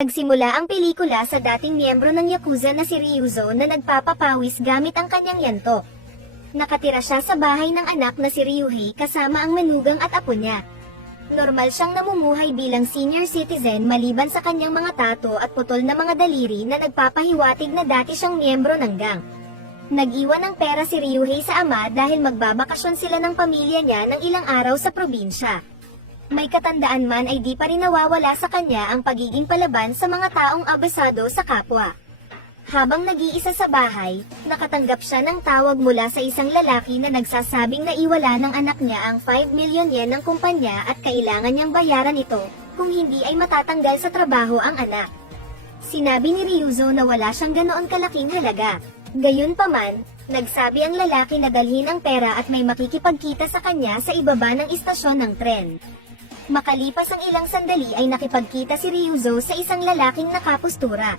Nagsimula ang pelikula sa dating miyembro ng Yakuza na si Ryuzo na nagpapapawis gamit ang kanyang yanto. Nakatira siya sa bahay ng anak na si Ryuhei kasama ang manugang at apo niya. Normal siyang namumuhay bilang senior citizen maliban sa kanyang mga tato at putol na mga daliri na nagpapahiwatig na dati siyang miyembro ng gang. Nag-iwan ng pera si Ryuhei sa ama dahil magbabakasyon sila ng pamilya niya ng ilang araw sa probinsya. May katandaan man ay di pa rin nawawala sa kanya ang pagiging palaban sa mga taong abasado sa kapwa. Habang nag-iisa sa bahay, nakatanggap siya ng tawag mula sa isang lalaki na nagsasabing naiwala ng anak niya ang 5 million yen ng kumpanya at kailangan niyang bayaran ito, kung hindi ay matatanggal sa trabaho ang anak. Sinabi ni Ryuzo na wala siyang ganoon kalaking halaga. Gayunpaman, nagsabi ang lalaki na dalhin ang pera at may makikipagkita sa kanya sa ibaba ng istasyon ng tren. Makalipas ang ilang sandali ay nakipagkita si Ryuzo sa isang lalaking nakapustura.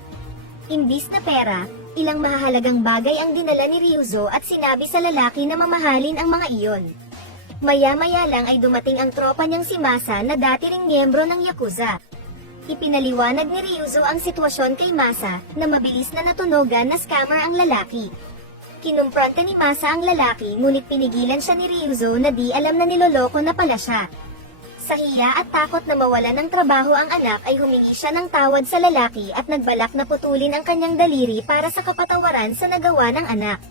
Imbis na pera, ilang mahahalagang bagay ang dinala ni Ryuzo at sinabi sa lalaki na mamahalin ang mga iyon. Maya-maya lang ay dumating ang tropa niyang si Masa na dati ring miyembro ng Yakuza. Ipinaliwanag ni Ryuzo ang sitwasyon kay Masa na mabilis na natunogan na scammer ang lalaki. Kinumpronta ni Masa ang lalaki ngunit pinigilan siya ni Ryuzo na di alam na niloloko na pala siya. Sa hiya at takot na mawalan ng trabaho ang anak ay humingi siya ng tawad sa lalaki at nagbalak na putulin ang kanyang daliri para sa kapatawaran sa nagawa ng anak.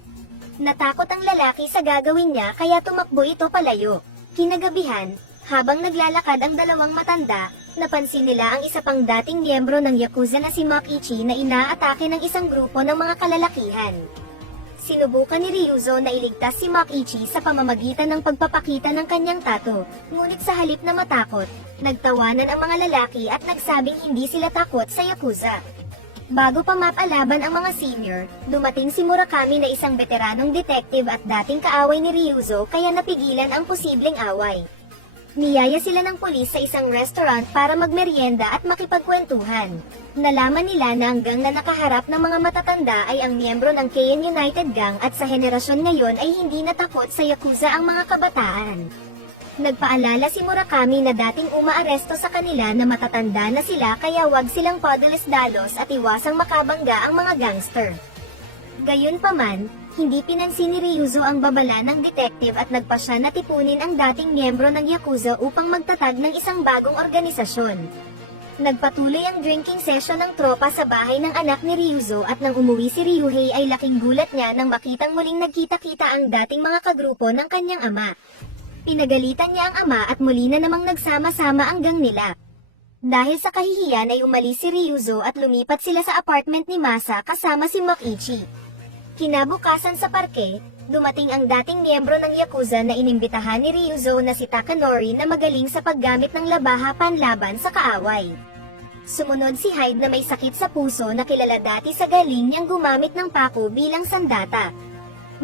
Natakot ang lalaki sa gagawin niya kaya tumakbo ito palayo. Kinagabihan, habang naglalakad ang dalawang matanda, napansin nila ang isa pang dating miyembro ng Yakuza na si Makichi na inaatake ng isang grupo ng mga kalalakihan. Sinubukan ni Ryuzo na iligtas si Makichi sa pamamagitan ng pagpapakita ng kanyang tato, ngunit sa halip na matakot, nagtawanan ang mga lalaki at nagsabing hindi sila takot sa Yakuza. Bago pa mapalaban ang mga senior, dumating si Murakami na isang veteranong detective at dating kaaway ni Ryuzo kaya napigilan ang posibleng away. Niyaya sila ng pulis sa isang restaurant para magmeryenda at makipagkwentuhan. Nalaman nila na ang gang na nakaharap ng mga matatanda ay ang miyembro ng Keihan United Gang at sa henerasyon ngayon ay hindi natakot sa Yakuza ang mga kabataan. Nagpaalala si Murakami na dating umaaresto sa kanila na matatanda na sila kaya wag silang padalos-dalos at iwasang makabangga ang mga gangster. Gayunpaman, hindi pinansin ni Ryuzo ang babala ng detective at nagpa siya na tipunin ang dating miyembro ng Yakuza upang magtatag ng isang bagong organisasyon. Nagpatuloy ang drinking session ng tropa sa bahay ng anak ni Ryuzo at nang umuwi si Ryuhei ay laking gulat niya nang makitang muling nagkita-kita ang dating mga kagrupo ng kanyang ama. Pinagalitan niya ang ama at muli na namang nagsama-sama ang gang nila. Dahil sa kahihiyan ay umalis si Ryuzo at lumipat sila sa apartment ni Masa kasama si Makichi. Kinabukasan sa parke, dumating ang dating miyembro ng Yakuza na inimbitahan ni Ryuzo na si Takanori na magaling sa paggamit ng labaha panlaban sa kaaway. Sumunod si Hyde na may sakit sa puso na kilala dati sa galing niyang gumamit ng pako bilang sandata.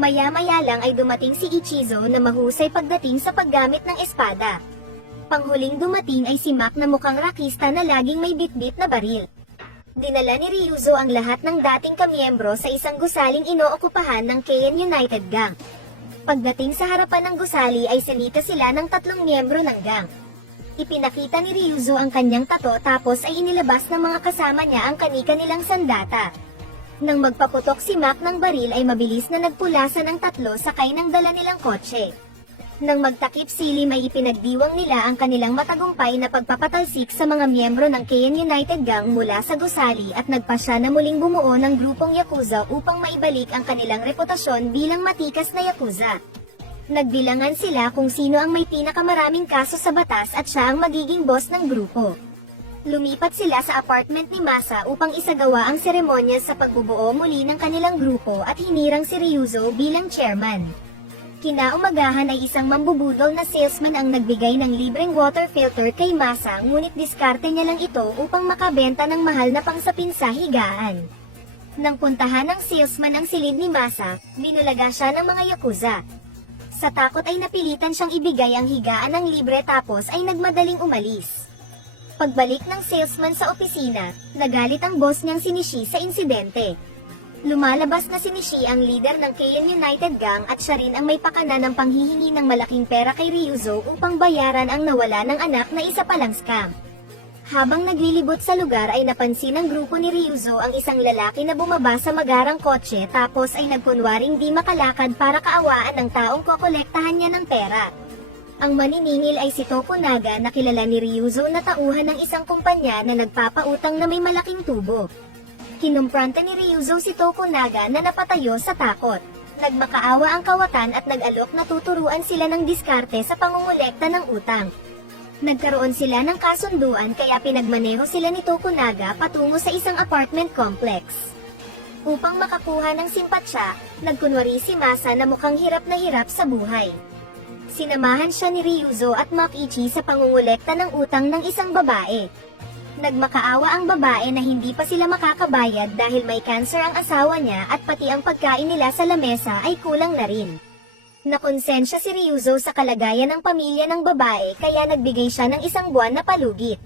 Maya-maya lang ay dumating si Ichizo na mahusay pagdating sa paggamit ng espada. Panghuling dumating ay si Mac na mukhang rakista na laging may bitbit na baril. Dinala ni Ryuzo ang lahat ng dating kamiyembro sa isang gusaling inookupahan ng Keihan United Gang. Pagdating sa harapan ng gusali ay sinita sila ng 3 miyembro ng gang. Ipinakita ni Ryuzo ang kanyang tato tapos ay inilabas ng mga kasama niya ang kani-kanilang sandata. Nang magpaputok si Mac ng baril ay mabilis na nagpulasan ang 3 sakay ng dala nilang kotse. Nang magtakip silim ay ipinagdiwang nila ang kanilang matagumpay na pagpapatalsik sa mga miyembro ng Keihan United Gang mula sa gusali at nagpasya na muling bumuo ng grupong Yakuza upang maibalik ang kanilang reputasyon bilang matikas na Yakuza. Nagbilangan sila kung sino ang may pinakamaraming kaso sa batas at siya ang magiging boss ng grupo. Lumipat sila sa apartment ni Masa upang isagawa ang seremonya sa pagbubuo muli ng kanilang grupo at hinirang si Ryuzo bilang chairman. Kinaumagahan ay isang mambubudol na salesman ang nagbigay ng libreng water filter kay Masa ngunit diskarte niya lang ito upang makabenta ng mahal na pangsapin sa higaan. Nang puntahan ng salesman ang silid ni Masa, binulaga siya ng mga Yakuza. Sa takot ay napilitan siyang ibigay ang higaan ng libre tapos ay nagmadaling umalis. Pagbalik ng salesman sa opisina, nagalit ang boss niyang si Nishi sa insidente. Lumalabas na si Nishi ang leader ng Keihan United Gang at siya rin ang may pakana ng panghihingi ng malaking pera kay Ryuzo upang bayaran ang nawala ng anak na isa palang scam. Habang naglilibot sa lugar ay napansin ng grupo ni Ryuzo ang isang lalaki na bumaba sa magarang kotse tapos ay nagkunwaring di makalakad para kaawaan ng taong kokolektahan niya ng pera. Ang maniningil ay si Tokunaga na kilala ni Ryuzo na tauhan ng isang kumpanya na nagpapautang na may malaking tubo. Kinumpronta ni Ryuzo si Tokunaga na napatayo sa takot. Nagmakaawa ang kawatan at nag-alok na tuturuan sila ng diskarte sa pangungulekta ng utang. Nagkaroon sila ng kasunduan kaya pinagmaneho sila ni Tokunaga patungo sa isang apartment complex. Upang makakuha ng simpatsya, nagkunwari si Masa na mukhang hirap na hirap sa buhay. Sinamahan siya ni Ryuzo at Makichi sa pangungulekta ng utang ng isang babae. Nagmakaawa ang babae na hindi pa sila makakabayad dahil may cancer ang asawa niya at pati ang pagkain nila sa lamesa ay kulang na rin. Nakonsensya si Ryuzo sa kalagayan ng pamilya ng babae kaya nagbigay siya ng isang buwan na palugit.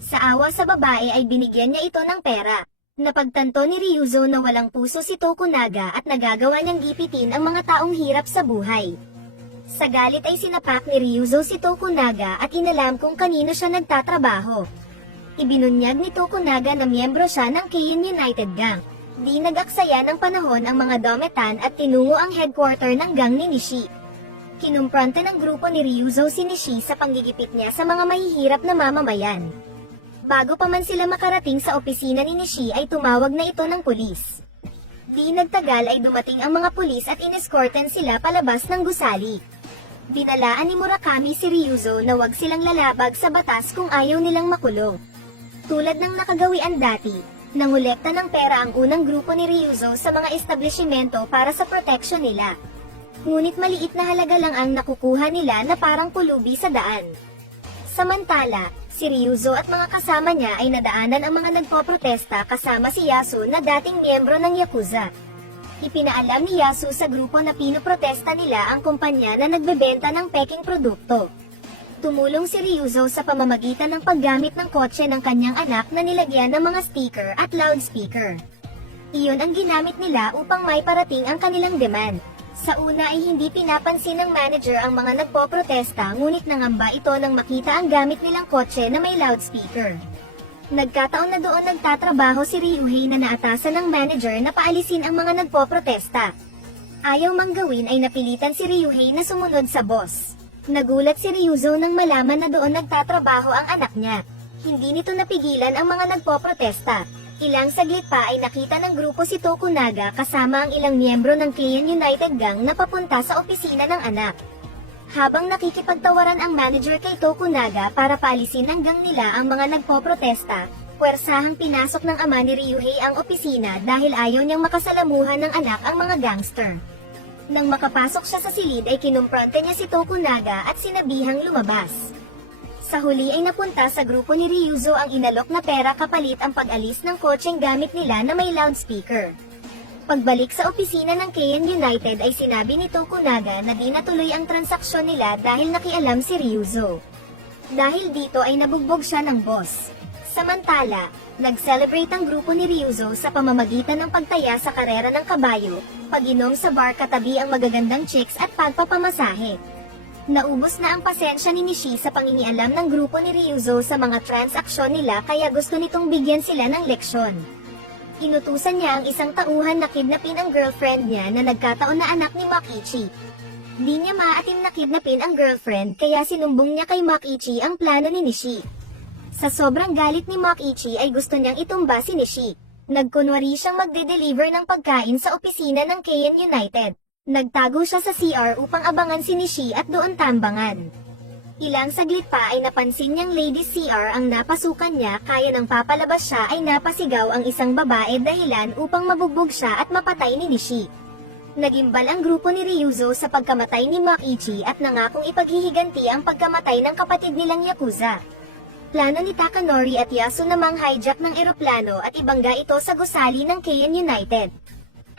Sa awa sa babae ay binigyan niya ito ng pera. Napagtanto ni Ryuzo na walang puso si Tokunaga at nagagawa niyang gipitin ang mga taong hirap sa buhay. Sa galit ay sinapak ni Ryuzo si Tokunaga at inalam kung kanino siya nagtatrabaho. Ibinunyag ni Tokunaga na miyembro siya ng Keion United Gang. Di nag-aksaya ng panahon ang mga Dometan at tinungo ang headquarter ng gang ni Nishi. Kinumpronte ng grupo ni Ryuzo si Nishi sa panggigipit niya sa mga mahihirap na mamamayan. Bago pa man sila makarating sa opisina ni Nishi ay tumawag na ito ng pulis. Di nagtagal ay dumating ang mga pulis at inescorten sila palabas ng gusali. Binalaan ni Murakami si Ryuzo na wag silang lalabag sa batas kung ayaw nilang makulong. Tulad ng nakagawian dati, nangolekta ng pera ang unang grupo ni Ryuzo sa mga establishmento para sa proteksyon nila. Ngunit maliit na halaga lang ang nakukuha nila na parang pulubi sa daan. Samantala, si Ryuzo at mga kasama niya ay nadaanan ang mga nagpoprotesta kasama si Yasu na dating miyembro ng Yakuza. Ipinaalam ni Yasu sa grupo na pinoprotesta nila ang kumpanya na nagbebenta ng peking produkto. Tumulong si Ryuzo sa pamamagitan ng paggamit ng kotse ng kanyang anak na nilagyan ng mga sticker at loudspeaker. Iyon ang ginamit nila upang may parating ang kanilang demand. Sa una ay hindi pinapansin ng manager ang mga nagpoprotesta ngunit nangamba ito nang makita ang gamit nilang kotse na may loudspeaker. Nagkataon na doon nagtatrabaho si Ryuhei na naatasan ng manager na paalisin ang mga nagpoprotesta. Ayaw mang gawin ay napilitan si Ryuhei na sumunod sa boss. Nagulat si Ryuzo nang malaman na doon nagtatrabaho ang anak niya. Hindi nito napigilan ang mga nagpoprotesta. Ilang saglit pa ay nakita ng grupo si Tokunaga kasama ang ilang miyembro ng Keion United Gang na papunta sa opisina ng anak. Habang nakikipagtawaran ang manager kay Tokunaga para paalisin ng gang nila ang mga nagpoprotesta, puwersahang pinasok ng ama ni Ryuhei ang opisina dahil ayaw niyang makasalamuhan ng anak ang mga gangster. Nang makapasok siya sa silid ay kinumpronte niya si Tokunaga at sinabihang lumabas. Sa huli ay napunta sa grupo ni Ryuzo ang inalok na pera kapalit ang pag-alis ng kotseng gamit nila na may loudspeaker. Pagbalik sa opisina ng Keion United ay sinabi ni Tokunaga na di natuloy ang transaksyon nila dahil nakialam si Ryuzo. Dahil dito ay nabugbog siya ng boss. Samantala, nag-celebrate ang grupo ni Ryuzo sa pamamagitan ng pagtaya sa karera ng kabayo, pag-inom sa bar katabi ang magagandang chicks at pagpapamasahe. Naubos na ang pasensya ni Nishi sa pangingialam ng grupo ni Ryuzo sa mga transaksyon nila kaya gusto nitong bigyan sila ng leksyon. Inutusan niya ang isang tauhan na kidnapin ang girlfriend niya na nagkataon na anak ni Makichi. Di niya maatim na kidnapin ang girlfriend kaya sinumbong niya kay Makichi ang plano ni Nishi. Sa sobrang galit ni Makichi ay gusto niyang itumba si Nishi. Nagkunwari siyang magde-deliver ng pagkain sa opisina ng Keion United. Nagtago siya sa CR upang abangan si Nishi at doon tambangan. Ilang saglit pa ay napansin niyang ladies CR ang napasukan niya kaya nang papalabas siya ay napasigaw ang isang babae dahilan upang mabugbog siya at mapatay ni Nishi. Nagimbal ang grupo ni Ryuzo sa pagkamatay ni Makichi at nangakong ipaghihiganti ang pagkamatay ng kapatid nilang Yakuza. Plano ni Takanori at Yasu namang hijack ng eroplano at ibangga ito sa gusali ng Keion United.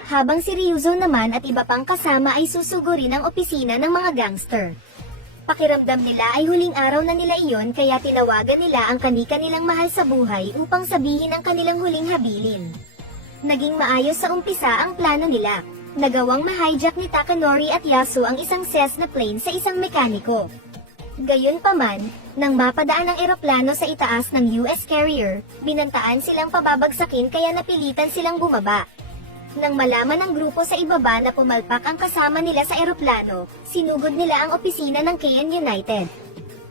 Habang si Ryuzo naman at iba pang kasama ay susugurin ang opisina ng mga gangster. Pakiramdam nila ay huling araw na nila iyon kaya tinawagan nila ang kani-kanilang mahal sa buhay upang sabihin ang kanilang huling habilin. Naging maayos sa umpisa ang plano nila. Nagawang ma-hijack ni Takanori at Yasu ang isang Cessna plane sa isang mekaniko. Gayunpaman, nang mapadaan ang eroplano sa itaas ng US carrier, binantaan silang pababagsakin kaya napilitan silang bumaba. Nang malaman ng grupo sa ibaba na pumalpak ang kasama nila sa eroplano, sinugod nila ang opisina ng KN United.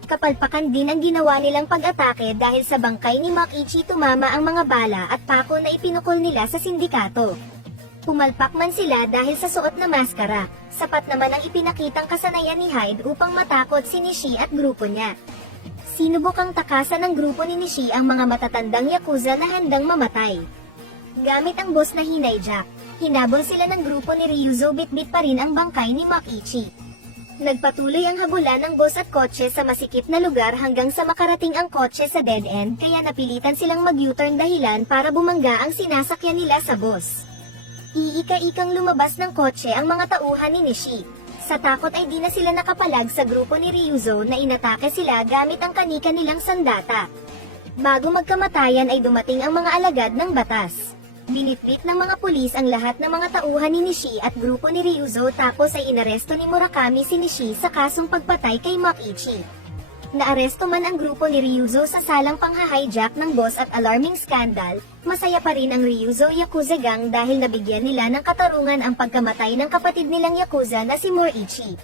Kapalpakan din ang ginawa nilang pag-atake dahil sa bangkay ni Makichi tumama ang mga bala at pako na ipinukol nila sa sindikato. Pumalpak man sila dahil sa suot na maskara, sapat naman ang ipinakitang kasanayan ni Hyde upang matakot si Nishi at grupo niya. Sinubukang takasan ng grupo ni Nishi ang mga matatandang yakuza na handang mamatay. Gamit ang boss na hinayjack, hinabol sila ng grupo ni Ryuzo bitbit pa rin ang bangkay ni Makichi. Nagpatuloy ang habulan ng boss at kotse sa masikip na lugar hanggang sa makarating ang kotse sa dead end kaya napilitan silang mag-U-turn dahilan para bumangga ang sinasakyan nila sa boss. Iika-ikang lumabas ng kotse ang mga tauhan ni Nishi. Sa takot ay di na sila nakapalag sa grupo ni Ryuzo na inatake sila gamit ang kanika nilang sandata. Bago magkamatayan ay dumating ang mga alagad ng batas. Binitbit ng mga pulis ang lahat ng mga tauhan ni Nishi at grupo ni Ryuzo tapos ay inaresto ni Murakami si Nishi sa kasong pagpatay kay Makichi. Naaresto man ang grupo ni Ryuzo sa salang pangha-hijack ng boss at alarming scandal, masaya pa rin ang Ryuzo Yakuza Gang dahil nabigyan nila ng katarungan ang pagkamatay ng kapatid nilang Yakuza na si Moriichi.